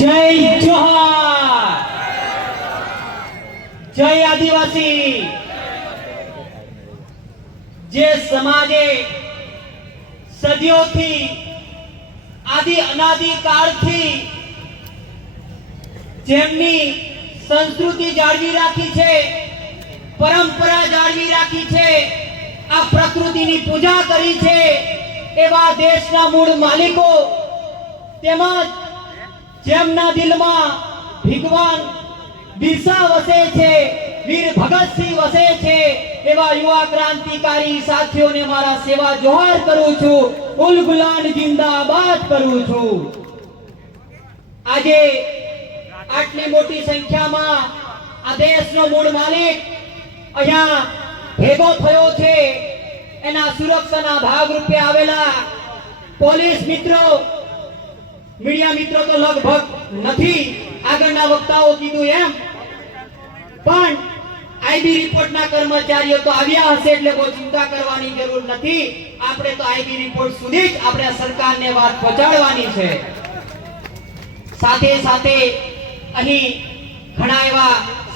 जय जोहार, जय आदिवासी। जे समाजे सदियोथी आदि अनादि काळथी जेमनी संस्कृति जाळवी राखी छे, परंपरा जाळवी राखी छे, आ प्रकृतिनी पूजा करी छे, एवा देशना मूळ मालिको તેમજ જેમના દિલમાં ભગવાન બિરસા વસે છે, વીર ભગતસિંહ વસે છે, એવા યુવા ક્રાંતિકારી સાથીઓને મારા સેવા જોહાર કરું છું, ઉલ ગુલાન જિંદાબાદ કરું છું। આજે આટલી મોટી સંખ્યામાં આ દેશનો મૂળ માલિક અહીંયા ભેગો થયો છે। એના સુરક્ષાના ભાગરૂપે આવેલા પોલીસ મિત્રો, मीडिया मित्रों तो लगभग नहीं, आगळना वक्ताओ कीधुं एम, पण आईबी रिपोर्ट ना कर्मचारीओ तो आव्या हशे એટલે કોઈ ચિંતા કરવાની જરૂર નથી। આપણે તો આઈબી રિપોર્ટ સુધી જ આપણે સરકારને વાત પહોંચાડવાની છે। સાથે સાથે અહીં ઘણા એવા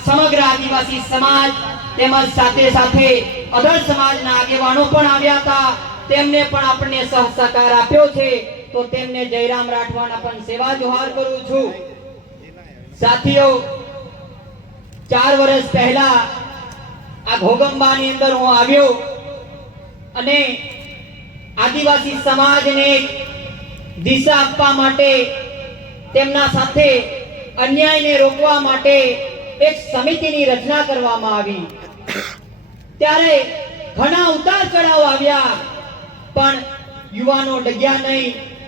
સમગ્ર આદિવાસી સમાજ તેમજ સાથે સાથે અધર સમાજના આગેવાનો પણ આવ્યા હતા, તેમને પણ આપણને સહકાર આપ્યો છે। तो तेमने जयराम राठवाना पण सेवा जोहार करू छू। साथियों, 4 वर्ष पहला आ घोगंबानी अंदर हूँ आव्यो अने आदिवासी समाज ने दिशा आपवा माटे, तेमना साथे अन्याय ने रोकवा माटे एक समितिनी रचना करवामां आवी। त्यारे घणा उतार चढ़ाव आव्या, पण युवानो डग्या नहीं,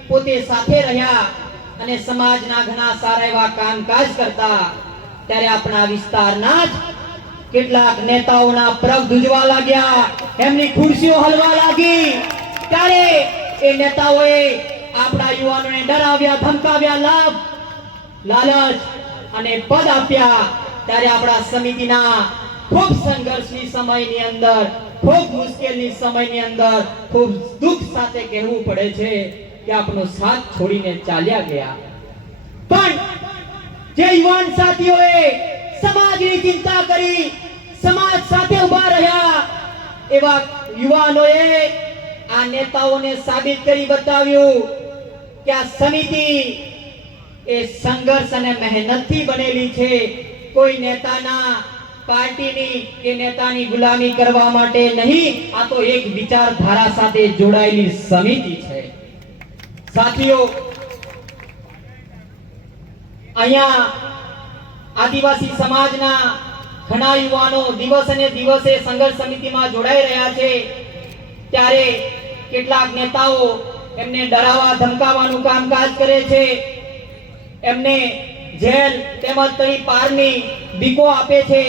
पोते साथे रह्या अने समाजना घणा सारा एवा कामकाज करता। त्यारे आपणा विस्तारना ज કેટલાક નેતાઓના પ્રગ ધુજવા लाग्या, એમની ખુરશીઓ હલવા લાગી। ત્યારે એ નેતાઓએ આપણા યુવાનોને ડરાવ્યા, ધમકાવ્યા, લાભ લાલચ અને પદ આપ્યા। ત્યારે આપણા સમિતિના खूब संघर्षनी समयनी अंदर, खूब मुश्केलनी समयनी अंदर खूब दुख साथे कहेवू पड़े छे कि आपनो साथ छोड़ीने चाल्या गया। पण जे युवान साथीओए समाजनी चिंता करी, समाज साथे उभा रह्या, एवा युवानोए आ नेताओने साबित करी बताव्યું कि आ समिति ए संघर्ष अने मेहनतथी बनेली छे। कोई नेताना पार्टीनी के नेतानी गुलामी करवा माटे नहीं, आ तो एक विचारधारा साथे जोड़ाયેલી समिति छे। साथियों, अहींया आदिवासी समाजना घणा युवानो दिवस ने दिवसे संघर्ष समितिमां जोड़ाई रह्या छे। त्यारे કેટલાક नेताओ एमने डरावा धमकावानुं कामकाज करे छे, एमने जेल तेमज तरी पारनी बीको आपे छे।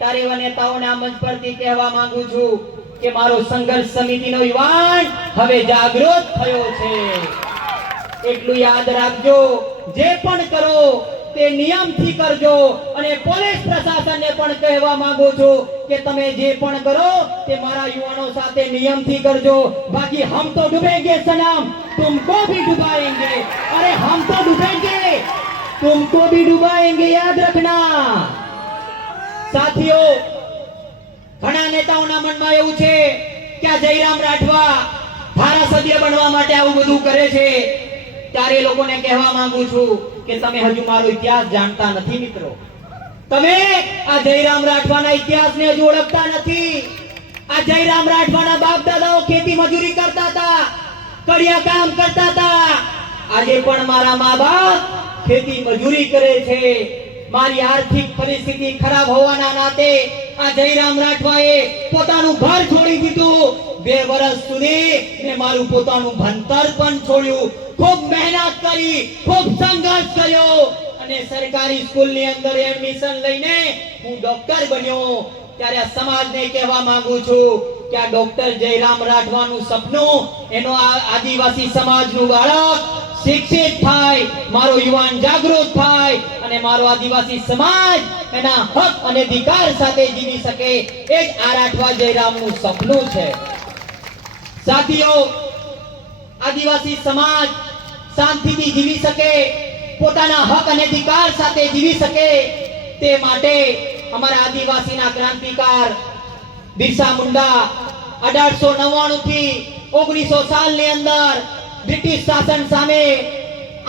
तारे एवा नेताओने आ मंच परथी कहेवा मांगु छुं के मारो संघर्ष समितिनो युवान हवे जागृत थयो छे। એટલું યાદ રાખજો, જે પણ કરો તે નિયમથી કરજો। અને પોલીસ પ્રશાસનને પણ કહેવા માંગુ છું કે તમે જે પણ કરો તે મારા યુવાનો સાથે નિયમથી કરજો। બાકી हम तो डूबेंगे सनम, तुमको भी डुबाएंगे। अरे हम तो डूबेंगे, तुमको भी डुबाएंगे, याद रखना। साथियों, घणा नेताओना मनमा एवुं छे कि आ जयराम राठवा धारासभ्य बनवा माटे आवुं बधुं करे छे। त्यारे लोकोने कहेवा मांगु छुं कि तमे हजू मारो इतिहास जाणता नथी मित्रो। तमे आ जयराम राठवाना इतिहासने हजू ओळखता नथी। आ जयराम राठवाना बाप दादाओ खेती मजूरी करता था, कड़िया काम करता था। आजे पण मारा माँ बाप खेती मजूरी करे छे। मारी आर्थिक परिस्थिति खराब होवाना नाते आ जयराम राठवाए पोतानुं घर छोड़ी दीधुं। 2 वर्ष सुधी ने मारू पोतानुं भणतर पण छोड्युं। खूब मेहनत करी, खूब संघर्ष कर्यो अने सरकारी स्कूलनी अंदर एडमिशन लईने हूँ डॉक्टर बन्यो। त्यारे आ समाजने कहेवा मांगु छुं कि आ डॉक्टर जयराम राठवानुं सपनुं, एनो आदिवासी समाजनुं बाळक शिक्षित थाय, मारो युवान जागृत थाय अने मारो आदिवासी समाज एना हक अने अधिकार साथे जीवी सके, ए ज आ राठवा जयरामनुं सपनुं छे। साथियों, आदिवासी समाज शांति थी जीवी सके પોતાના હક અને અધિકાર સાથે જીવી શકે તે માટે અમારા આદિવાસીના ક્રાંતિકાર બિરસા મુંડા 1899 થી 1900 સાલની અંદર બ્રિટિશ શાસન સામે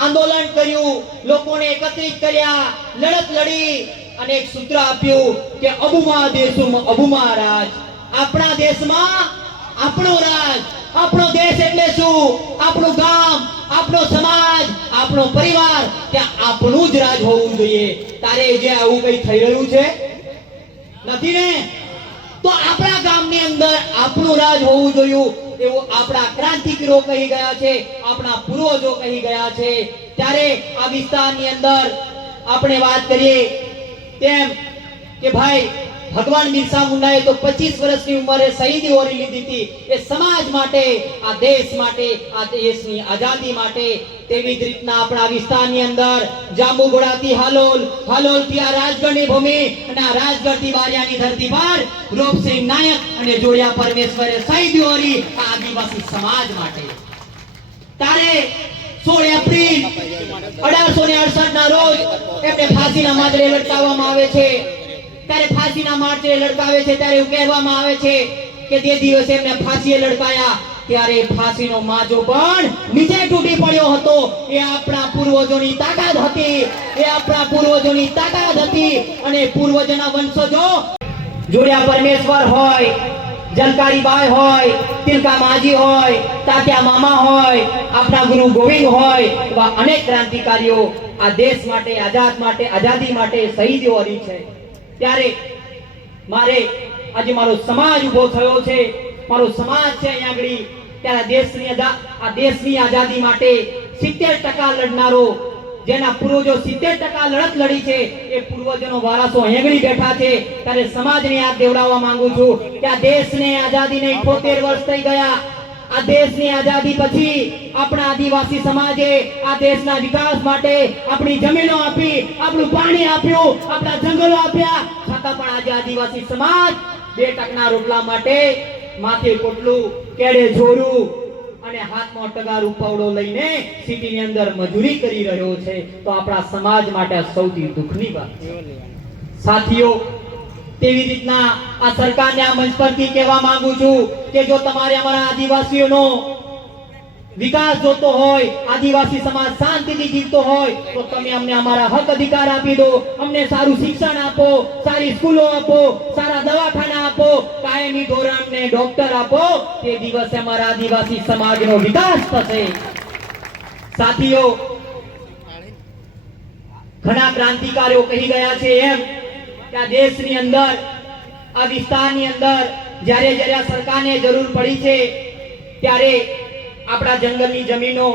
આંદોલન કર્યું, લોકોને એકત્રિત કર્યા, લડત લડી અને એક સૂત્ર આપ્યું કે અબુમા દેશુમ અબુમા રાજ, આપણા દેશમાં આપણો રાજ, આપણો દેશ એટલે શું? આપણું ગામ, આપણો સમાજ, આપણો પરિવાર, ત્યાં આપણું જ રાજ હોવું જોઈએ. તારે જે આવું કઈ થઈ રહ્યું છે નથી ને? તો આપણા ગામની અંદર આપણું રાજ હોવું જોઈએ એવું આપણા ક્રાંતિકારો કહી ગયા છે, આપણા પૂર્વજો કહી ગયા છે. ત્યારે આ વિસ્તારની અંદર આપણે વાત કરીએ તેમ કે ભાઈ ભગવાન બિરસા મુંડાએ તો 25 વર્ષની ઉંમરે શહીદી ઓરી લીધી હતી એ સમાજ માટે, આ દેશ માટે, આ દેશની આઝાદી માટે. તેવી જ રીતના આપણા વિસ્તારની અંદર જાંબુઘોડાથી હાલોલ, હાલોલથી આ રાજગઢની ભૂમિ અને આ રાજગઢથી બારિયાની ધરતી પર રૂપસિંહ નાયક અને જોડિયા પરમેશ્વરે શહીદી ઓરી આ આદિવાસી સમાજ માટે. તારે 16 એપ્રિલ 1868 ના રોજ એમને ફાંસીના માંચડે લટકાવવામાં આવે છે. ત્યારે ફાંસીના માંચડે લટકાવે છે ત્યારે એવું કહેવામાં આવે છે કે તે દિવસે એમને ફાંસીએ લટકાયા ત્યારે ફાંસીનો માંચો પણ નીચે તૂટી પડ્યો હતો. એ આપણા પૂર્વજોની તાકાત હતી, એ આપણા પૂર્વજોની તાકાત હતી. અને પૂર્વજોના વંશજો જોડિયા પરમેશ્વર હોય, જલકારીબાઈ હોય, તિલકા માજી હોય, તાત્યા મામા હોય, આપણા ગુરુ ગોવિંદ હોય, એવા અનેક ક્રાંતિકારીઓ આ દેશ માટે, આઝાદી માટે શહીદીઓ કરી છે. ત્યારે મારે આજે મારો સમાજ ઉભો થયો છે, મારો સમાજ છે અહીંયા આગળ. ત્યારે આ દેશની આઝાદી માટે 70% લડનારો, જેના પૂર્વજો 70% લડત લડી છે, એ પૂર્વજોનો વારસો અહીંયા બેઠા છે. ત્યારે સમાજને યાદ દેવડાવવા માંગુ છું કે આ દેશને આઝાદીને 78 વર્ષ થઈ ગયા. આ દેશની આઝાદી પછી આપણા આદિવાસી સમાજે આ દેશના વિકાસ માટે આપણી જમીનો આપી, આપણું પાણી આપ્યું, આપણા જંગલો આપ્યા, છતાં પણ આજે આદિવાસી સમાજ 2% રોટલા માટે માથે પોટલું, કેડે જોરું અને હાથમાં ટગાર ઉપાવડો લઈને સિટીની અંદર મજૂરી કરી રહ્યો છે. તો આપણા સમાજ માટે સૌથી દુઃખની વાત છે સાથીઓ. તેવી રીતના આ સરકારને આ મંચ પરથી કહેવા માંગુ છું કે જો તમારે અમારા આદિવાસીઓનો વિકાસ જોતો હોય, આદિવાસી સમાજ શાંતિથી જીવતો હોય, તો તમે અમને અમારા હક અધિકાર આપી દો. અમને સારું શિક્ષણ આપો, સારી સ્કૂલો આપો, સારા દવાખાના આપો, કાયમી ધોરણે ડોક્ટર આપો. તે દિવસે અમારા આદિવાસી સમાજનો વિકાસ થશે. સાથીઓ, ઘણા ક્રાંતિકારીઓ કહી ગયા છે એમ કે આ દેશની અંદર, આ વિસ્તારની અંદર જ્યારે જ્યારે આ સરકારને જરૂર પડી છે ત્યારે આપણા જંગલની જમીનો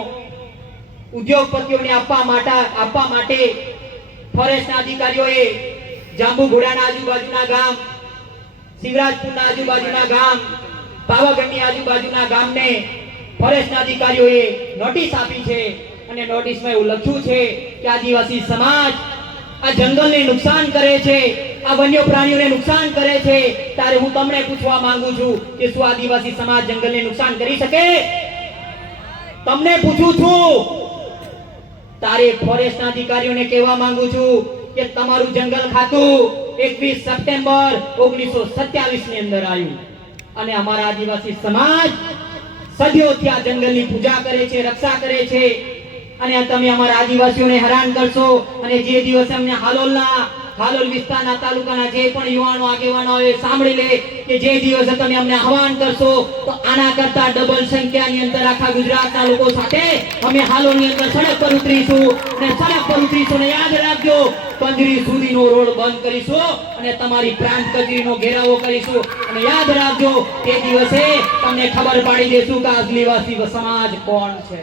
ઉદ્યોગપતિઓને આપવા માટે ફોરેસ્ટના અધિકારીઓએ જાંબુઘોડાના આજુબાજુના ગામ, શિવરાજપુરના આજુબાજુના ગામ, પાવાગઢની આજુબાજુના ગામને ફોરેસ્ટના અધિકારીઓએ નોટિસ આપી છે. અને નોટિસમાં એવું લખ્યું છે કે આદિવાસી સમાજ આ જંગલને નુકસાન કરે છે, આ વન્ય પ્રાણીઓને નુકસાન કરે છે. ત્યારે હું તમને પૂછવા માંગુ છું કે શું આદિવાસી સમાજ જંગલને નુકસાન કરી શકે? તમને પૂછું છું. તારે ફોરેસ્ટના અધિકારીઓને કહેવા માંગુ છું કે તમારું જંગલ ખાતું 21 સપ્ટેમ્બર 1927 ની અંદર આવ્યું અને અમારા આદિવાસી સમાજ સદીઓથી આ જંગલની પૂજા કરે છે, રક્ષા કરે છે. અને તમે અમારા આદિવાસીઓને હેરાન કરશો અને જે દિવસે અમને હાલોલ વિસ્તારના તાલુકાના જે પણ યુવાનો આગેવાનો હોય સાંભળી લે કે જે દિવસે તમે અમને આહવાન કરશો તો આના કરતા ડબલ સંખ્યાની અંદર આખા ગુજરાતના લોકો સાથે અમે હાલોલની અંદર સડક પર ઉતરીશું. અને સડક પર ઉતરીશું ને યાદ રાખજો, કંજરી સુધીનો રોડ બંધ કરીશું અને તમારી પ્રાંત કચેરીનો ઘેરાવો કરીશું. અને યાદ રાખજો, તે દિવસે તમને ખબર પાડી દેશું કે આદિવાસી સમાજ કોણ છે.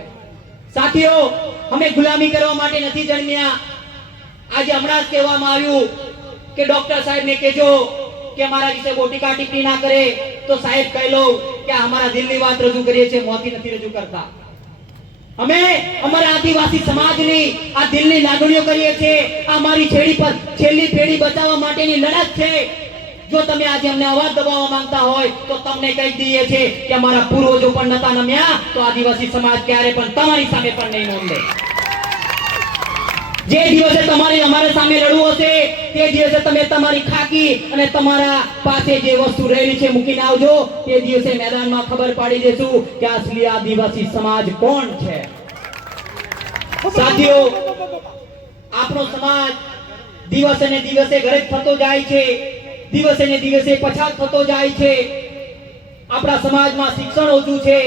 સાથીઓ, અમે ગુલામી કરવા માટે નથી જન્મ્યા. આજે હમણાં જ કહેવામાં આવ્યું કે ડોક્ટર સાહેબને કહેજો કે મારા વિશે બહુ ટીકા ટિપ્પણી ના કરે. તો સાહેબ કહી લો કે અમારા દિલની વાત રજૂ કરીએ છીએ, મોંથી નથી રજૂ કરતા. અમે અમારા આદિવાસી સમાજની આ દિલની લાગણીઓ કરીએ છીએ. આ મારી છેલ્લી પેઢી બચાવવા માટેની લડત છે. જો તમે આજે અમને અવાજ દબાવવા માંગતા હોય તો તમને કહી દઈએ છે કે અમારા પૂર્વજો પણ નતા નમ્યા તો આદિવાસી સમાજ ક્યારે પણ તમારી સામે પણ નહીં નોંધે. જે દિવસે તમારે અમારા સામે લડવું હશે તે દિવસે તમે તમારી ખાકી અને તમારા પાસે જે વસ્તુ રહેલી છે મૂકીને આવજો. તે દિવસે મેદાનમાં ખબર પાડી દેશું કે અસલી આદિવાસી સમાજ કોણ છે. સાથીઓ, આપણો સમાજ દિવસે ને દિવસે ગરીબ થતો જાય છે, દિવસે ને દિવસે પછાત થતો જાય છે. આપણા સમાજમાં શિક્ષણ ઓછું છે,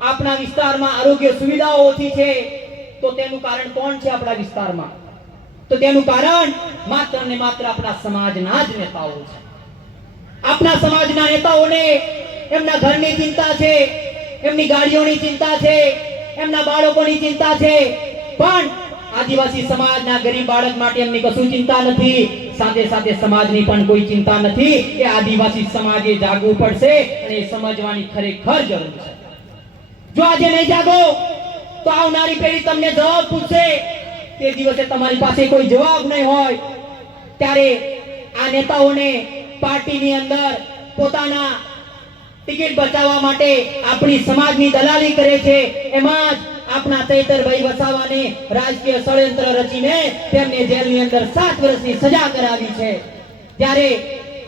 આપણા વિસ્તારમાં આરોગ્ય સુવિધાઓ ઓછી છે. તો તેનું કારણ કોણ છે આપણા વિસ્તારમાં? તો તેનું કારણ માત્ર ને માત્ર આપણા સમાજના જ નેતાઓ છે. આપણા સમાજના નેતાઓને એમના ઘરની ચિંતા છે, એમની ગાડીઓની ચિંતા છે, એમના બાળકોની ચિંતા છે, પણ આદિવાસી સમાજના ગરીબ બાળક માટે એમની કશું ચિંતા નથી. સાથે સાથે સમાજની પણ કોઈ ચિંતા નથી કે આદિવાસી સમાજે જાગવું પડશે અને એ સમજવાની ખરેખર જરૂર છે. જો આજે નહીં જાગો તો આવનારી પેઢી તમને જવાબ પૂછશે. તે દિવસે તમારી પાસે કોઈ જવાબ નહીં હોય ત્યારે આ નેતાઓને પાર્ટીની અંદર પોતાના ટિકિટ બચાવવા માટે આપણી સમાજની દલાલી કરે છે. એમાં જ આપણા ચૈતરભાઈ વસાવાને રાજકીય ષડયંત્ર રચીને તેમને જેલની અંદર 7 વર્ષની સજા કરાવી છે. ત્યારે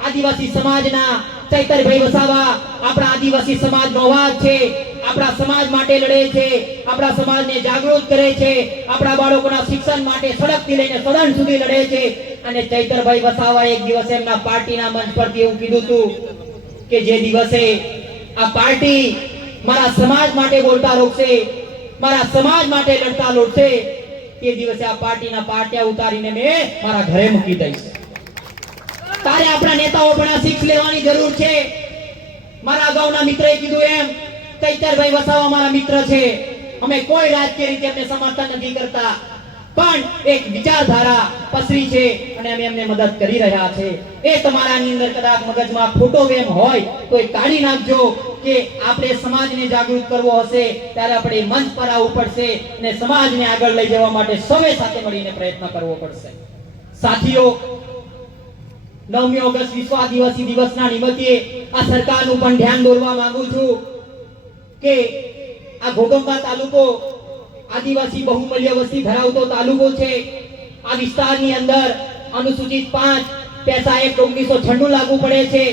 આદિવાસી સમાજના ચૈતરભાઈ વસાવા આપણા આદિવાસી સમાજનો અવાજ છે, આપણા સમાજ માટે લડે છે, આપણા સમાજને જાગૃત કરે છે, આપણા બાળકોના શિક્ષણ માટે સડકથી લઈને સદન સુધી લડે છે. અને ચૈતરભાઈ વસાવા એક દિવસે એમના પાર્ટીના મંચ પરથી એવું કીધું હતું કે જે દિવસે આ પાર્ટી મારા સમાજ માટે બોલતા રોકશે, મારા સમાજ માટે લડતા લડશે, તે દિવસે આ પાર્ટીના પાટિયા ઉતારીને મેં મારા ઘરે મૂકી દઈશ. તારે આપણા નેતાઓ પણ શીખ લેવાની જરૂર છે. મારા અગાઉના મિત્રએ કીધું એમ, ચૈતરભાઈ વસાવા મારા મિત્ર છે. અમે કોઈ રાજકીય રીતે એમને સમર્થન નથી કરતા, પણ એક વિચારધારા પસરી છે અને અમે એમને મદદ કરી રહ્યા છે. એ તમારાની અંદર કદાચ મગજમાં ખોટો વેમ હોય તો એ કાઢી નાખજો કે આપણે સમાજને જાગૃત કરવો હશે ત્યારે આપણે મંચ પર આવવું પડશે અને સમાજને આગળ લઈ જવા માટે સૌએ સાથે મળીને પ્રયત્ન કરવો પડશે. સાથીઓ, 9મી ઓગસ્ટ વિશ્વ આદિવાસી દિવસના નિમિત્તે આ સરકારનું પણ ધ્યાન દોરવા માંગુ છું કે આ ઘોગંબા તાલુકો આદિવાસી બહુમૂલ્ય વસ્તી ધરાવતો તાલુકો છે. આ વિસ્તારની અંદર અનુસૂચિત 5 પેસા એક્ટ 1996 લાગુ પડે છે.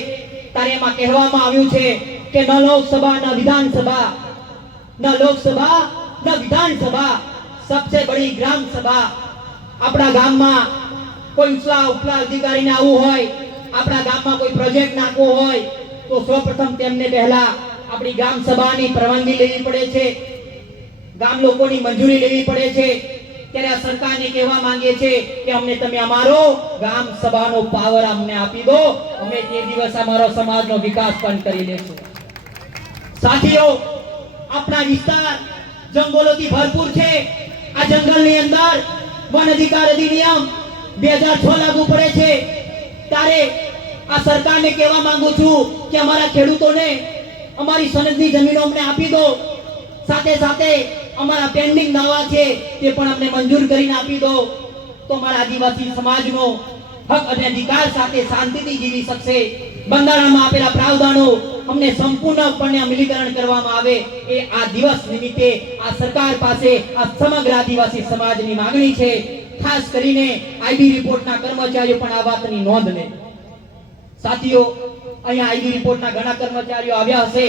ત્યારે એમાં કહેવામાં આવ્યું છે કે ન લોકસભા ન વિધાનસભા, ન લોકસભા ન વિધાનસભા, સબસે બડી ગ્રામ સભા. આપણા ગામમાં કોઈ ઉપલા અધિકારીને આવવું હોય, આપણા ગામમાં કોઈ પ્રોજેક્ટ નાખવો હોય તો સૌપ્રથમ તેમને પહેલા આપણી ગ્રામ સભાની પરવાનગી લેવી પડે છે, ગામ લોકોની મંજૂરી લેવી પડે છે. ત્યારે આ સરકારને કહેવા માંગે છે કે અમને તમે અમારો ગ્રામ સભાનો પાવર અમને આપી દો, અમે તે દિવસ અમારો સમાજનો વિકાસ પણ કરી લેશું. સાથીઓ, આપણા વિસ્તાર જંગલોથી ભરપૂર છે. આ જંગલની અંદર વન અધિકાર અધિનિયમ 2006 લાગુ પડે છે. ત્યારે આ સરકારને કહેવા માંગુ છું કે અમારા ખેડૂતોને અમારી સનદની જમીનો અમને આપી દો. સાથે સાથે અમારા પેન્ડિંગ દાવા છે તે પણ અમને મંજૂર કરીને આપી દો, તો અમારા આદિવાસી સમાજનો હક અને અધિકાર સાથે શાંતિથી જીવી શકશે. બંધારણમાં આપેલા પ્રાવધાનો અમને સંપૂર્ણપણે અમલીકરણ કરવામાં આવે એ આ દિવસ નિમિત્તે આ સરકાર પાસે આ સમગ્ર આદિવાસી સમાજની માંગણી છે. ખાસ કરીને આઈબી રિપોર્ટના કર્મચારીઓ પણ આ વાતની નોંધ લે. સાથીઓ, અહીંયા આઈબી રિપોર્ટના ઘણા કર્મચારીઓ આવ્યા હશે,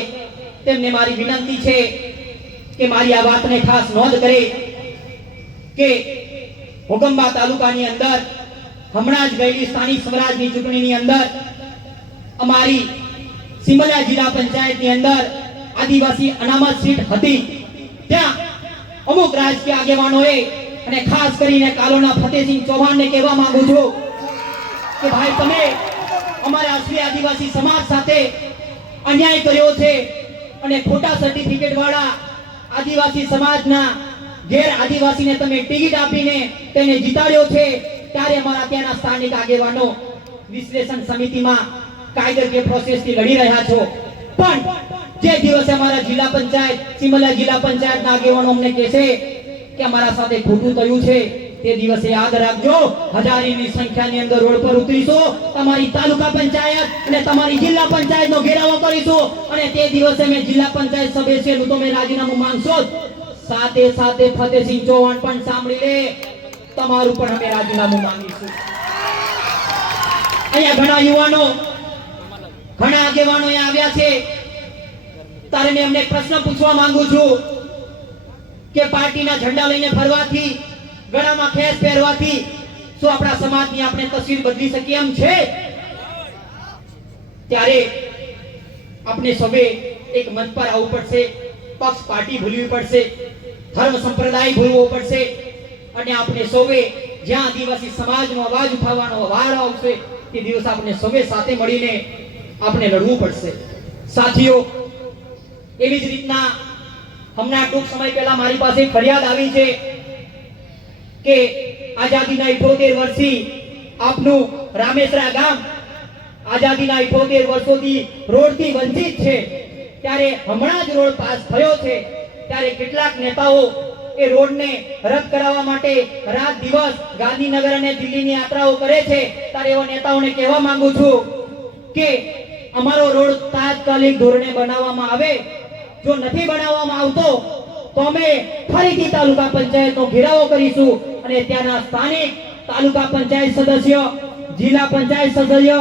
તેમને મારી વિનંતી છે કે મારી આ વાતને ખાસ નોંધ કરે કે ઘોગંબા તાલુકાની અંદર હમણાં જ ગયેલી સ્થાનિક સ્વરાજની ચૂંટણીની અંદર અમારી સિમલિયા જિલ્લા પંચાયતની અંદર આદિવાસી અનામત સીટ હતી. ત્યાં અમુક રાજકીય આગેવાનોએ અને ખાસ કરીને કાલોના ફતેહસિંહ ચૌહાણને કહેવા માંગુ છું કે ભાઈ, તમે અમારા અસલી આદિવાસી સમાજ સાથે અન્યાય કર્યો છે અને ખોટા સર્ટિફિકેટ વાળા આદિવાસી સમાજના ગેર આદિવાસીને તમે ટિકિટ આપીને તેને જીતાડ્યો છે. ત્યારે અમારા ત્યાંના સ્થાનિક આગેવાનો વિશ્લેષણ સમિતિમાં કાયદાકીય પ્રોસેસથી લડી રહ્યા છો, પણ જે દિવસે અમારા જિલ્લા પંચાયત સિમલિયા જિલ્લા પંચાયતના આગેવાનો અમને કહેશે કે અમારા સાથે ખોટું થયું છે, તે દિવસે યાદ રાખજો, હજારીની સંખ્યાની અંદર રોડ પર ઉતરીશું, તમારી તાલુકા પંચાયત અને તમારી જિલ્લા પંચાયતનો ઘેરાવો કરીશું અને તે દિવસે મેં જિલ્લા પંચાયત સભ્યનું તો મેં રાજીનામું માંગશો. સાથે સાથે ફતેહસિંહ ચૌહાણ પણ સાંભળી લે, તમારું પણ અમે રાજીનામું માંગીશું. અહીંયા ઘણા યુવાનો, ઘણા આગેવાનો અહીંયા આવ્યા છે. તારે મેં એમને એક પ્રશ્ન પૂછવા માંગુ છું કે પાર્ટીના ઝંડા લઈને ફરવાથી, ગળામાં ખેસ પહેરવાથી શું આપણા સમાજની આપણે તસવીર બદલી શકીએ એમ છે? ત્યારે આપણે સૌએ એક મંચ પર આવવું પડશે, પક્ષ પાર્ટી ભૂલવી પડશે, ધર્મ સંપ્રદાય ભૂલવો પડશે અને આપણે સૌએ જ્યાં આદિવાસી સમાજનો અવાજ ઉઠાવવાનો વાર આવશે તે દિવસ આપણે સૌએ સાથે મળીને આપણે લડવું પડશે. સાથીઓ, એવી જ રીતના હમણાં ટૂંક સમય પહેલા મારી પાસે ફરિયાદ આવી છે કે આઝાદીના 78 વર્ષથી આપનું રામેસરા ગામ આઝાદીના 78 વર્ષોથી રોડથી વંચિત છે. ત્યારે હમણાં જ રોડ પાસ થયો છે, ત્યારે કેટલાક નેતાઓ એ રોડને રદ કરાવવા માટે રાત દિવસ ગાંધીનગર અને દિલ્હીની યાત્રાઓ કરે છે. ત્યારે એવા નેતાઓને કહેવા માંગુ છું કે અમારો રોડ તાત્કાલિક ધોરણે બનાવવામાં આવે. જો નથી બનાવવામાં આવતો તો અમે ફરીથી તાલુકા પંચાયતનો ઘેરાવો કરીશું અને ત્યાંના સ્થાનિક તાલુકા પંચાયત સદસ્ય, જિલ્લા પંચાયત સદસ્ય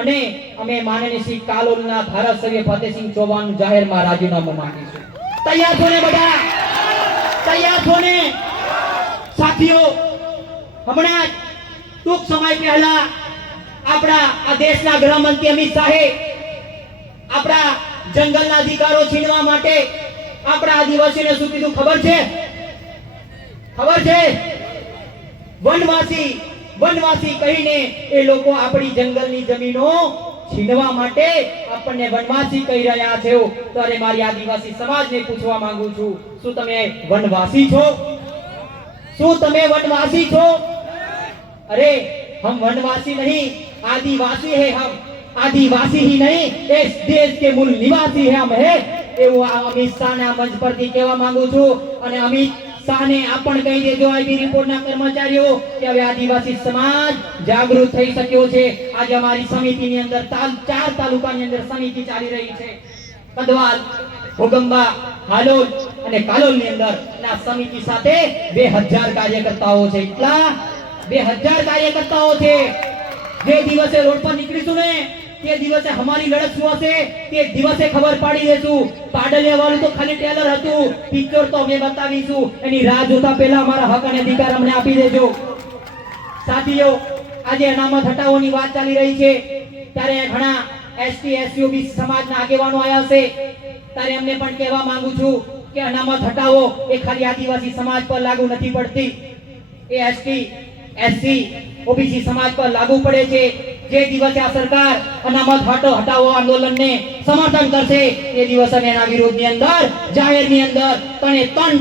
અને અમે માનનીય શ્રી કાલોલના ધારાસભ્ય ફતેહસિંહ ચૌહાણ જાહેરમાં રાજીનામું માંગીશું. તૈયાર છો ને બધા? તૈયાર છો ને? સાથીઓ, હમણાં જ ટૂંક સમય પહેલા આપણા આ દેશના ગૃહમંત્રી અમિત શાહે આપણા જંગલના અધિકારો છીનવા માટે આપણા આદિવાસીઓને શું કીધું ખબર છે? ખબર છે? વનવાસી વનવાસી કહીને એ લોકો આપણી જંગલની જમીનો છીનવા માટે આપણને વનવાસી કહી રહ્યા છે. ત્યારે મારી આદિવાસી સમાજને પૂછવા માંગુ છું, શું તમે વનવાસી છો? શું તમે વનવાસી છો? अरे हम वनवासी नहीं, आदिवासी है हम. आदिवासी ही नहीं, इस देश के मूल निवासी है हम है. એવું અમિત શાહના મંચ પરથી કહેવા માંગુ છું. અને અમિત શાહને આ પણ કહી દેજો આઈબી રિપોર્ટના કર્મચારીઓ કે હવે આદિવાસી સમાજ જાગૃત થઈ શક્યો છે. આજે અમારી સમિતિની અંદર 4 તાલુકાની અંદર સમિતિ ચાલી રહી છે. કદવાલ, ભોગંબા, હાલોલ અને કાલોલની અંદર આ સમિતિ સાથે 2000 કાર્યકર્તાઓ છે. એટલા 2000 કાર્યકર્તાઓ છે. જે દિવસે રોડ પર નીકળીશું ને તે દિવસે અમારી લડત શું હશે તે દિવસે ખબર પાડી દેશું. પાડલિયા વાળું તો ખાલી ટ્રેલર હતું, પિક્ચર તો અમે બતાવીશું. એની રાહ જોતા પહેલા અમારા હક અને અધિકાર અમને આપી દેજો. સાથીઓ, આજે અનામત હટાવવાની વાત ચાલી રહી છે. ત્યારે ઘણા એસટી એસસી ઓબીસી સમાજના આગેવાનો આવ્યા છે. ત્યારે એમને પણ કહેવા માંગુ છું કે અનામત હટાવો એ ખાલી આદિવાસી સમાજ પર લાગુ નથી પડતી, એ એસટી એસસી ઓબીસી સમાજ પર લાગુ પડે છે. જે દિવસે આ સરકાર અનામત હટાવો આંદોલનને સમર્થન કરશે તે દિવસે અમે એના વિરોધની અંદર જાહેરની અંદર તણે તણ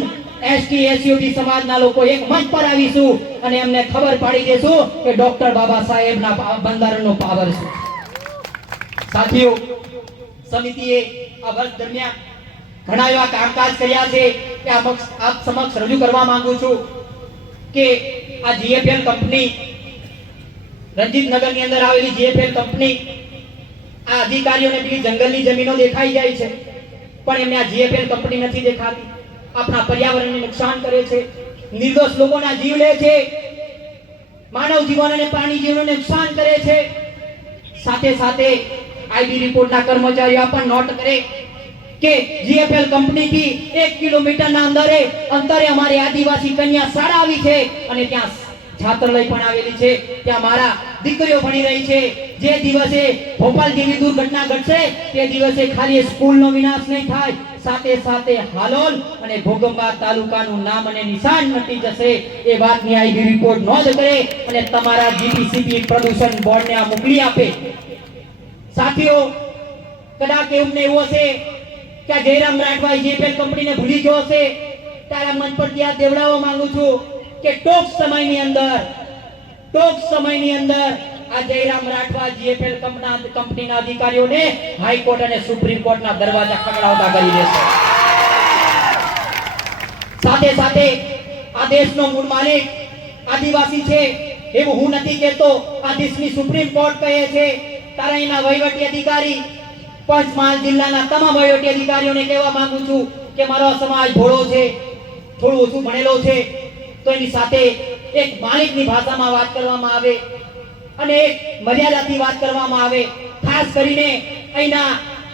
એસટી એસસી ઓબીસી સમાજના લોકો એક મંચ પર આવીશું અને એમને ખબર પાડી દેશું કે ડોક્ટર બાબા સાહેબના બંધારણનો પાવર છે. સાથીઓ, સમિતિએ આ વર્ષ દરમિયાન ઘણા એવા કામકાજ કર્યા છે કે આપ સમક્ષ રજૂ કરવા માંગુ છું કે આ જીએફએલ કંપની, રંજીતનગરની અંદર આવેલી જીએફએલ કંપની, આ અધિકારીઓને પેલી જંગલની જમીનો દેખાઈ જાય છે પણ એમને આ જીએફએલ કંપની નથી દેખાતી. આપણા પર્યાવરણને નુકસાન કરે છે, નિર્દોષ લોકોના જીવ લે છે, માનવ જીવન અને પ્રાણી જીવનને નુકસાન કરે છે. સાથે સાથે આઈબી રિપોર્ટના કર્મચારીઓ પણ નોટ કરે કે જીએફએલ કંપનીથી 1 કિલોમીટરના અંતરે અમારી આદિવાસી કન્યા શાળા આવી છે અને ત્યાં છાત્રાલય પણ આવેલી છે. ત્યાં મારા દીકરીઓ ભણી રહી છે. જે દિવસે ભોપાલ જેવી દુર્ઘટના ઘટશે તે દિવસે ખાલી સ્કૂલનો વિનાશ નહીં થાય, સાથે સાથે હાલોલ અને ભોગંબા તાલુકાનું નામ અને નિશાન મટી જશે. એ વાતની આઈબી રિપોર્ટ નોંધ કરે અને તમારા જીપીસીબી પ્રદૂષણ બોર્ડને આ મોકલી આપે. સાથીઓ, કદાચ એવું હશે કે જયરામ રાઠવા જીએફએલ કંપનીને ભૂલી ગયો હશે. તારા મન પર ત્યાં દેવડાવવા માંગુ છું કે ટૂંક સમયની અંદર આ જયરામ રાઠવા જીએફએલ કંપનીના અધિકારીઓને હાઈકોર્ટ અને સુપ્રીમ કોર્ટના દરવાજા ખખડાવતા કરી દેશે. સાથે સાથે આ દેશનો મૂળ માલિક આદિવાસી છે એવું હું નથી કહેતો, આ દેશની સુપ્રીમ કોર્ટ કહે છે. તારા એના વહીવટી અધિકારી, પંચમહાલ જિલ્લાના તમામ વહીવટી અધિકારીઓને કહેવા માંગુ છું કે મારો સમાજ ભોળો છે, થોડું ઓછું ભણેલો છે, તો એની સાથે એક માલિકની ભાષામાં વાત કરવામાં આવે અને એક મર્યાદાથી વાત કરવામાં આવે. ખાસ કરીને અહીંના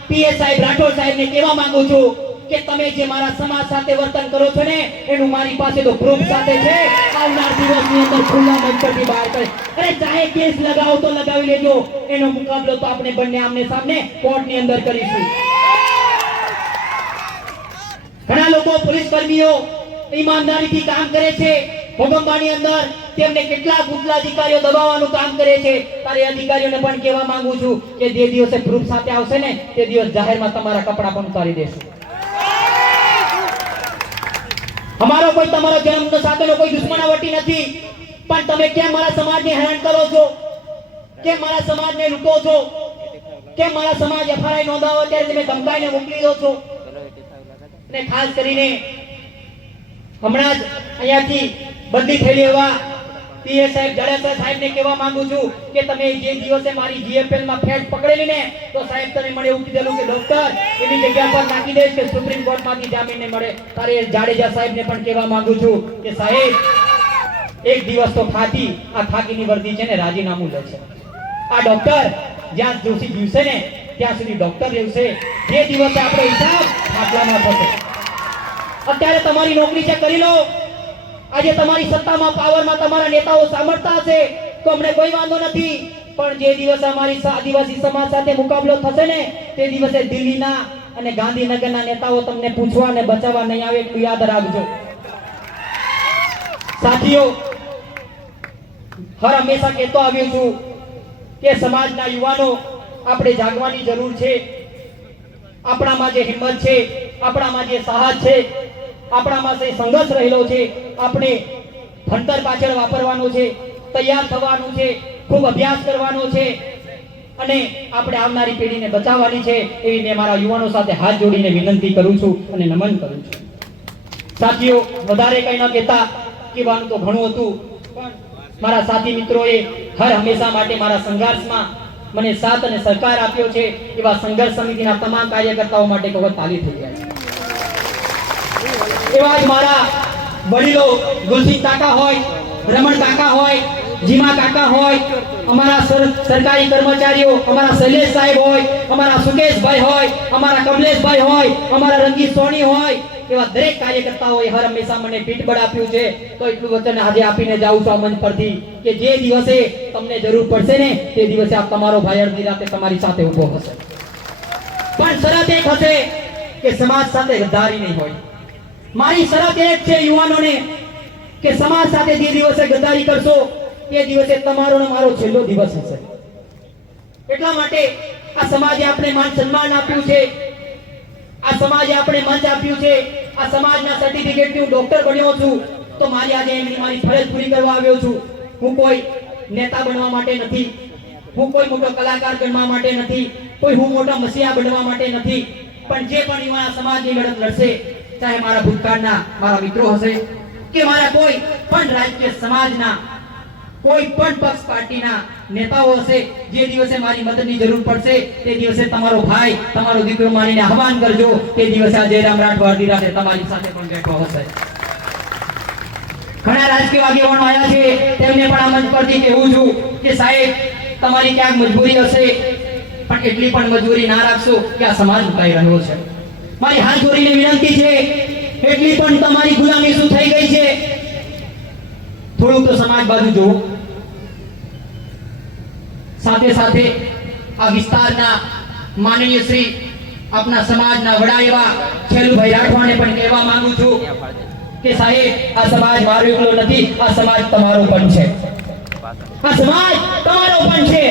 પીએસ સાહેબ રાઠોડ સાહેબને કહેવા માંગુ છું કે તમે જે મારા સમાજ સાથે વર્તન કરો છો ને એનું મારી પાસે તો પ્રૂફ સાથે છે. આવનાર દિવસની અંદર ખુલ્લા મંચ પરથી બહાર કરે. અરે ચાહે કેસ લગાવો તો લગાવી લેજો, એનો મુકાબલો તો આપણે બંને આમને સામને કોર્ટની અંદર કરીશું. ઘણા લોકો પોલીસ કર્મીઓ ઈમાનદારીથી કામ કરે છે ભોગંબાની અંદર, તેમને કેટલાક ઉપલા અધિકારીઓ દબાવવાનું કામ કરે છે. તારે અધિકારીઓને પણ કહેવા માંગુ છું કે જે દિવસે પ્રૂફ સાથે આવશે ને તે દિવસ જાહેરમાં તમારા કપડા પણ ઉતારી દેશું. અમારો કોઈ તમારો જન્મ સાથેનો કોઈ દુશ્મનાવટી નથી, પણ તમે કેમ મારા સમાજને હેરાન કરો છો? કેમ મારા સમાજને લૂંટો છો? કેમ મારા સમાજ એફઆઈઆર નોંધાવો ત્યારે તમે ધમકાઈને મોકલી દો છો? અને ખાસ કરીને હમણાં જ અહીંયાથી બદલી થયેલી એવા પીએ સાહેબ જડેસા સાહેબને કહેવા માંગુ છું કે તમે જે દિવસે મારી જીએફએલ માં ફેટ પકડેલી ને તો સાહેબ તમે મને એવું કીધેલું કે ડોક્ટર એવી જગ્યા પર નાખી દઈશ કે સુપ્રીમ કોર્ટમાંથી જામીન નહીં મળે. તારે જાડેજા સાહેબને પણ કહેવા માંગુ છું કે સાહેબ એક દિવસ તો આ થાકીની વર્દી છે ને રાજીનામું લે છે. આ ડોક્ટર જ્યાં જોશી જીવશે ને ત્યાં સુધી ડોક્ટર રહેશે. જે દિવસે આપણો હિસાબ આટલામાં થશે. અત્યારે તમારી નોકરી છે કરી લો. આજે તમારી સત્તામાં પાવરમાં તમારા નેતાઓ સામર્થ્ય હશે તો અમને કોઈ વાંધો નથી, પણ જે દિવસે અમારી આદિવાસી સમાજ સાથે મુકાબલો થશે ને તે દિવસે દિલ્હીના અને ગાંધીનગરના નેતાઓ તમને પૂછવા અને બચાવવા નહીં આવે, એટલું યાદ રાખજો. સાથીઓ, હર હંમેશા કહેતો આવ્યો છું કે સમાજના યુવાનો આપણે જાગવાની જરૂર છે. આપણામાં જે હિંમત છે, આપણામાં જે સાહસ છે, આપણામાં જે સંઘર્ષ રહેલો છે, આપણે ભણતર પાછળ વાપરવાનો છે, તૈયાર થવાનું છે, ખૂબ અભ્યાસ કરવાનો છે અને આપણે આવનારી પેઢીને બચાવવાની છે. એવી મેં મારા યુવાનો સાથે હાથ જોડીને વિનંતી કરું છું અને નમન કરું છું. સાથીઓ, વધારે કંઈ ન કહેતા, કહેવાનું તો ઘણું હતું, પણ મારા સાથી મિત્રોએ હર હંમેશા માટે મારા સંઘર્ષમાં મને સાથ અને સહકાર આપ્યો છે. એવા સંઘર્ષ સમિતિના તમામ કાર્યકર્તાઓ માટે ખૂબ તાલી થઈ ગયા છે. એવા જ મારા વડીલો ગુલસિંહ કાકા હોય, રમણ કાકા હોય, જીમા કાકા હોય, અમારા સરકારી કર્મચારીઓ, અમારા શૈલેષ સાહેબ હોય, અમારા સુકેશભાઈ હોય, અમારા કમલેશભાઈ હોય, અમારા રંગી સોની હોય, એવા દરેક કાર્યકર્તાઓએ હર હંમેશા મને પીઠબળ આપ્યું છે. તો એટલું વચન આજે આપીને જાઉં છું આ મંચ પરથી કે જે દિવસે તમને જરૂર પડશે ને તે દિવસે આ તમારો ભાઈ અડધી રાતે તમારી સાથે ઊભો હશે. પણ શરત એક હશે કે સમાજ સાથે ગદ્દારી નહીં હોય. મારી શરત એક છે યુવાનોને કે સમાજ સાથે જે દિવસે ગદ્દારી કરશો તે દિવસે તમારો ને મારો છેલ્લો દિવસ હશે. એટલા માટે આ સમાજે આપણે માન સન્માન આપ્યું છે, આ સમાજે આપણે મંચ આપ્યું છે, આ સમાજના સર્ટિફિકેટથી હું ડોક્ટર બન્યો છું, તો મારી આજે મારી ફરજ પૂરી કરવા આવ્યો છું. હું કોઈ નેતા બનવા માટે નથી, હું કોઈ મોટો કલાકાર બનવા માટે નથી, કોઈ હું મોટા મસીહા બનવા માટે નથી, પણ જે પણ યુવા સમાજની લડત લડશે, ચાહે મારા ભૂતકાળના મારા મિત્રો હશે કે મારા કોઈ પણ રાજકીય સમાજના કોઈ પણ પક્ષ પાર્ટીના નેતાઓ હશે, જે દિવસે મારી મદદની જરૂર પડશે તે દિવસે તમારો ભાઈ, તમારો દીકરો માનીને આહવાન કરજો. તે દિવસે આ જયરામ રાઠવા અડધી રાતે તમારી સાથે પણ બેઠો હશે. ઘણા રાજકીય આગેવાનો આવ્યા છે, તેમને પણ આ મંચ પરથી કહેવું છું કે સાહેબ તમારી ક્યાંક મજબૂરી હશે, પણ એટલી પણ મજબૂરી ના રાખશો કે આ સમાજ ઉપાઈ રહ્યો છે. મારી હાથ જોડીને વિનંતી છે, એટલી પણ તમારી ગુલામી શું થઈ ગઈ છે, થોડુંક તો સમાજ બાજુ જુઓ. સાથે સાથે આ વિસ્તારના માનનીય શ્રી આપના સમાજના વડા એવા છેલ્લુભાઈ રાઠવાને પણ કહેવા માંગુ છું કે સાહેબ આ સમાજ મારો એકલો નથી, આ સમાજ તમારો પણ છે. આ સમાજ તમારો પણ છે.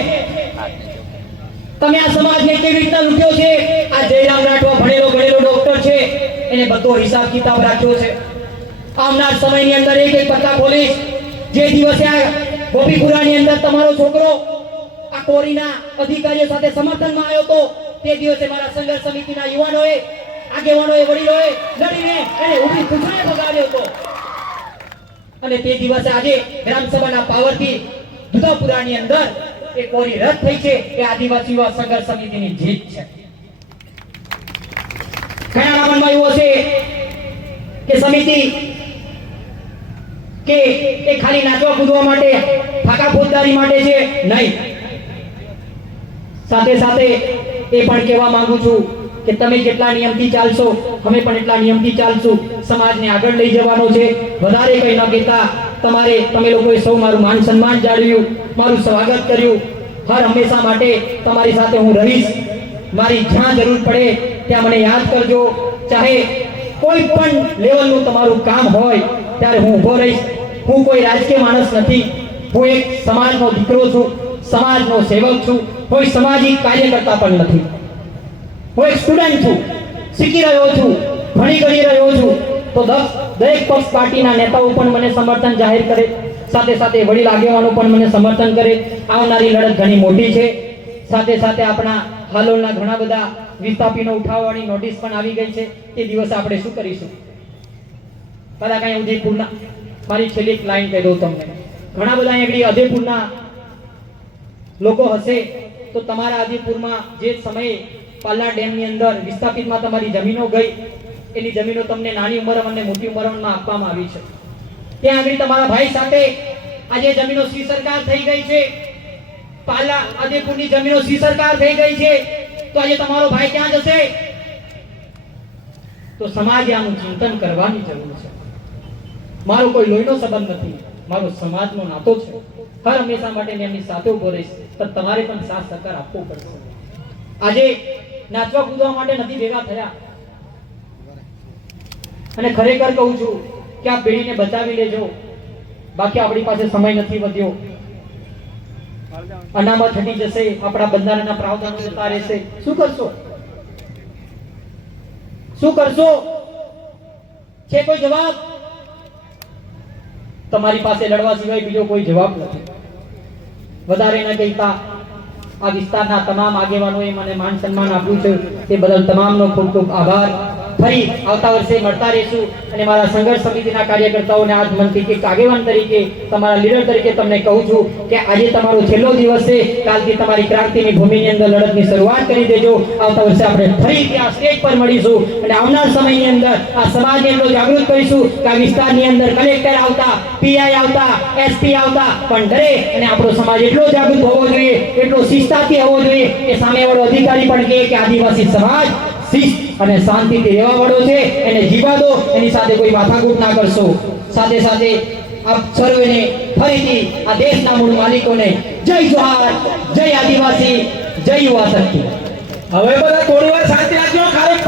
તમે આ સમાજને કેવી રીતે લૂંટ્યો છે? આ જયરામ રાઠવા ભણેલો ડોક્ટર છે, એને બધો હિસાબ કિતાબ રાખ્યો છે. આવનાર સમયની અંદર એક પત્તા ખોલીશ. જે દિવસે આ ગોપીપુરાની અંદર તમારો છોકરો આ કોરીના અધિકારીઓ સાથે સમર્થનમાં આવ્યો તો તે દિવસે મારા સંઘર્ષ સમિતિના યુવાનોએ, આગેવાનોએ, વડીલોએ લડીને એને ઊભી ખુશીને ભગાડ્યો હતો. અને તે દિવસે આજે ગ્રામસભાના પાવરથી દુધાપુરાની અંદર એ કોરી રદ થઈ છે. એ આદિવાસી યુવા સંઘર્ષ સમિતિની જીત છે. ઘણા મનમાં એવું હશે કે સમિતિ કે એ ખાલી નાચવા કૂદવા માટે, ફાકા ફોજદારી માટે છે નહીં. સાથે સાથે એ પણ કહેવા માંગુ છું કે તમે જેટલા નિયમથી ચાલશો અમે પણ એટલા નિયમથી ચાલશું. સમાજને આગળ લઈ જવાનો છે. વધારે કંઈ ન કહેતા તમે લોકોએ સૌ મારું માન સન્માન જાળવ્યું, મારું સ્વાગત કર્યું. હર હંમેશા માટે તમારી સાથે હું રહીશ. મારી જ્યાં જરૂર પડે ત્યાં મને યાદ કરજો. ચાહે કોઈ પણ લેવલનું તમારું કામ હોય ત્યારે હું ઊભો રહીશ. હું કોઈ રાજકીય માણસ નથી. હું એક સમાજનો દીકરો છું, સમાજનો સેવક છું. કોઈ સામાજિક કાર્યકર્તા પણ નથી. હું એક સ્ટુડન્ટ છું, શીખી રહ્યો છું, ભણી ગણી રહ્યો છું. તો દરેક પક્ષ પાર્ટીના નેતાઓ પણ મને સમર્થન જાહેર કરે, સાથે સાથે વડીલ આગેવાનો પણ મને સમર્થન કરે. આવનારી લડત ઘણી મોટી છે. સાથે સાથે આપણા હાલોલના ઘણા બધા વિસ્થાપીનો ઉઠાવવાની નોટિસ પણ આવી ગઈ છે. એ દિવસે આપણે શું કરીશું? કદાચ કાંઈ ઉદયપુરના, મારી છેલ્લી એક લાઈન કહી દઉં તમને. ઘણા બધા અહીંયા ઉદયપુરના લોકો હશે તો તમારા આદિપુરમાં જે સમયે પાલના ડેમની અંદર વિસ્થાપિતમાં તમારી જમીનો ગઈ, એની જમીનો તમને નાની ઉંમર અને મોટી ઉંમરમાં આપવામાં આવી છે. ત્યાં આગળ તમારા ભાઈ સાથે આજે જમીનો સી સરકાર થઈ ગઈ છે. પાલા આદિપુરની જમીનો સી સરકાર થઈ ગઈ છે. તો આજે તમારો ભાઈ ક્યાં જશે? તો સમાજે આનું ચિંતન કરવાની જરૂર છે. મારો કોઈ લોહીનો સંબંધ નથી, મારો સમાજનો નાતો છે. હર હંમેશા માટે એમની સાથે ઉભો રહીશ. તો તમારે પણ સાથ સહકાર આપવો પડશે. આજે નાચવા કૂદવા માટે નથી ભેગા થયા. અને ખરેખર કહું છું કે આ પેઢીને બચાવી લેજો, બાકી આપણી પાસે સમય નથી વધ્યો. અનામત હટી જશે, આપણા બંધારણના પ્રાવધાનો જતા રહેશે. શું કરશો? શું કરશો? છે કોઈ જવાબ? તમારી પાસે લડવા સિવાય બીજો કોઈ જવાબ નથી. વધારે ન કહેતા આ વિસ્તારના તમામ આગેવાનોએ મને માન સન્માન આપ્યું છે તે બદલ તમામનો ખૂબ ખૂબ આભાર. ફરી આવતા વર્ષે મળતા રહીશું. અને મારા સંઘર્ષ સમિતિના કાર્યકર્તાઓને આજ મનથી એક આગેવાન તરીકે, તમારા લીડર તરીકે તમને કહું છું કે આજે તમારો છેલ્લો દિવસ છે. કાલથી તમારી ક્રાંતિની ભૂમિની અંદર લડતની શરૂઆત કરી દેજો. આવતા વર્ષે આપણે ફરીથી આ સ્ટેજ પર મળીશું અને આવનાર સમયની અંદર આ સમાજને એટલો જાગૃત કરીશું કે આ વિસ્તારની અંદર કલેક્ટર આવતા, પીઆઈ આવતા, એસપી આવતા, પણ ડરે. અને આપણો સમાજ એટલો જાગૃત હોવો જોઈએ, એટલો શિસ્તાથી હોવો જોઈએ કે સામેવાળો અધિકારી પણ કહે કે આદિવાસી સમાજ શિસ્ત અને શાંતિથી રહેવા વાળો છે, એને જીવા દો, એની સાથે કોઈ માથાકૂટ ના કરશો. સાથે સાથે આપ સર્વેને ફરીથી આ દેશના મૂળ માલિકોને જય જોહાર, જય આદિવાસી, જય યુવા શક્તિ. હવે બધા થોડી વાર શાંતિ રાખજો. ખાલી